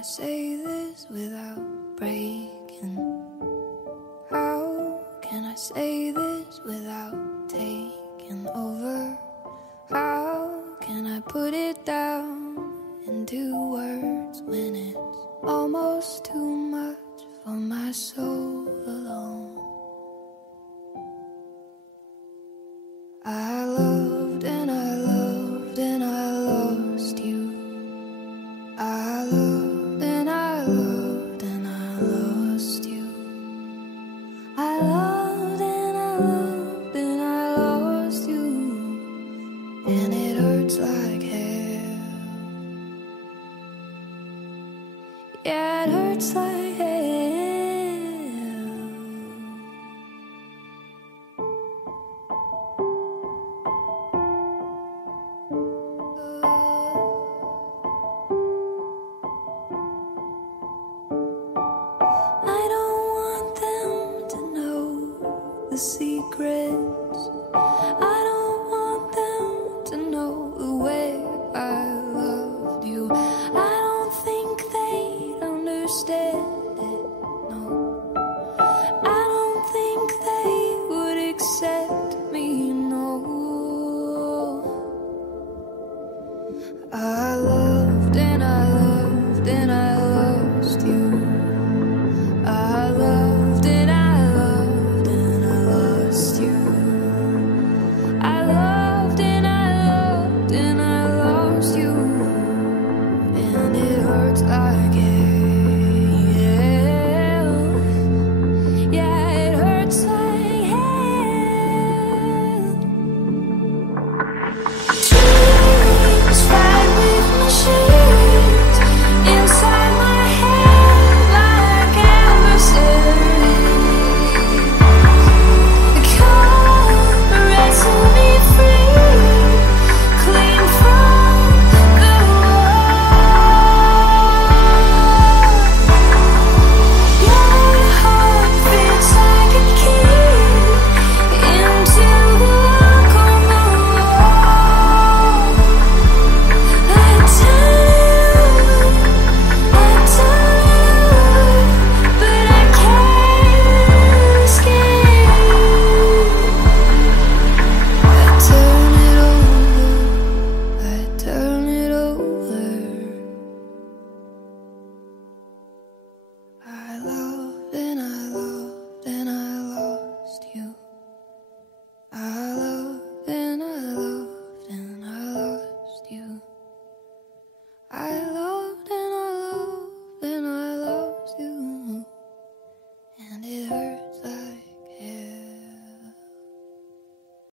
I say this without breaking? How can I say this without taking over? How can I put it down into words when it's almost too much for my soul alone? I loved and I loved and I lost you. I loved and I loved and I lost you. I loved and I loved and I lost you. And it hurts like hell. Yeah, it hurts like hell. I don't want them to know the secrets